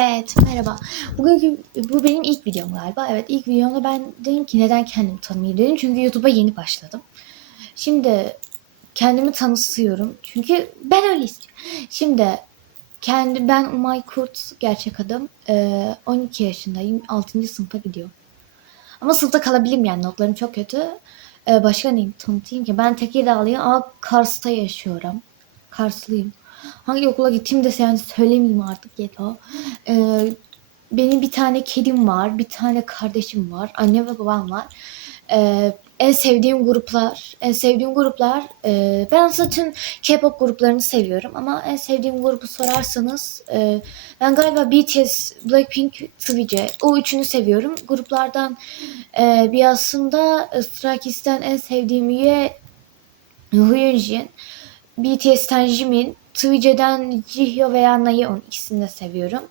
Evet, merhaba. Bugünkü bu benim ilk videom galiba. Evet, ilk videomda ben dedim ki neden kendimi tanımayayım dedim. Çünkü YouTube'a yeni başladım. Şimdi kendimi tanıtıyorum. Çünkü ben öyle istiyorum. Şimdi kendi ben Umay Kurt gerçek adım. Ee, 12 yaşındayım. 6. sınıfa gidiyorum. Ama sınıfta kalabilirim yani notlarım çok kötü. Ee, başka neyim tanıtayım ki? Ben Tekirdağlıyım ama Kars'ta yaşıyorum. Karslıyım. Hangi okula gittiğimi de yani söylemeyeyim artık yeter. Ee, benim bir tane kedim var, bir tane kardeşim var, anne ve babam var. Ee, en sevdiğim gruplar, en sevdiğim gruplar, e, ben aslında tüm K-pop gruplarını seviyorum ama en sevdiğim grubu sorarsanız e, ben galiba BTS, Blackpink, TVC o üçünü seviyorum. Gruplardan e, bir aslında Stray en sevdiğim üye Hyunjin, BTS'ten Jimin, TVC'den Jihyo veya Nayeon ikisini de seviyorum.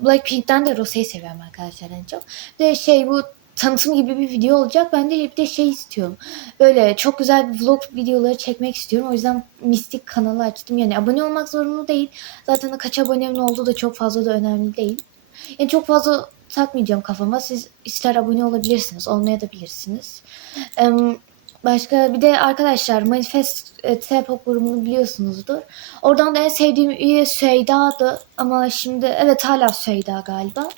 Blackpink'ten de Rose'yi seviyorum arkadaşlar en çok. De şey bu tanıtım gibi bir video olacak. Ben de bir de şey istiyorum. Böyle çok güzel bir vlog videoları çekmek istiyorum. O yüzden Mistik kanalı açtım. Yani abone olmak zorunlu değil. Zaten kaç abonemin olduğu da çok fazla da önemli değil. Yani çok fazla takmayacağım kafama. Siz ister abone olabilirsiniz, olmaya da bilirsiniz. Em, Başka bir de arkadaşlar Manifest e, T-pop grubunu biliyorsunuzdur. Oradan da en sevdiğim üye Süheyda'dı ama şimdi evet hala Süheyda galiba.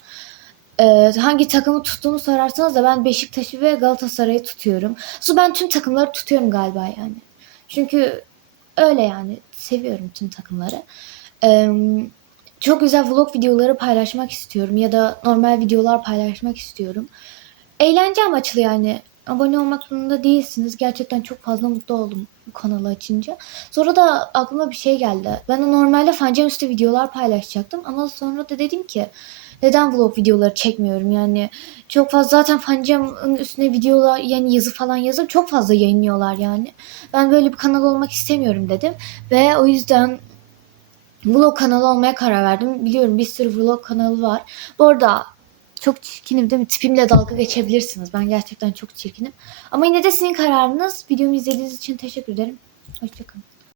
Ee, hangi takımı tuttuğumu sorarsanız da ben Beşiktaş'ı ve Galatasaray'ı tutuyorum. Su ben tüm takımları tutuyorum galiba yani. Çünkü öyle yani seviyorum tüm takımları. Ee, çok güzel vlog videoları paylaşmak istiyorum ya da normal videolar paylaşmak istiyorum. Eğlence amaçlı yani. Abone olmak zorunda değilsiniz. Gerçekten çok fazla mutlu oldum bu kanalı açınca. Sonra da aklıma bir şey geldi. Ben de normalde fancam üstü videolar paylaşacaktım. Ama sonra da dedim ki neden vlog videoları çekmiyorum yani. Çok fazla zaten fancamın üstüne videolar yani yazı falan yazıp çok fazla yayınlıyorlar yani. Ben böyle bir kanal olmak istemiyorum dedim. Ve o yüzden vlog kanalı olmaya karar verdim. Biliyorum bir sürü vlog kanalı var. Bu arada çok çirkinim değil mi? Tipimle dalga geçebilirsiniz. Ben gerçekten çok çirkinim. Ama yine de sizin kararınız. Videomu izlediğiniz için teşekkür ederim. Hoşçakalın.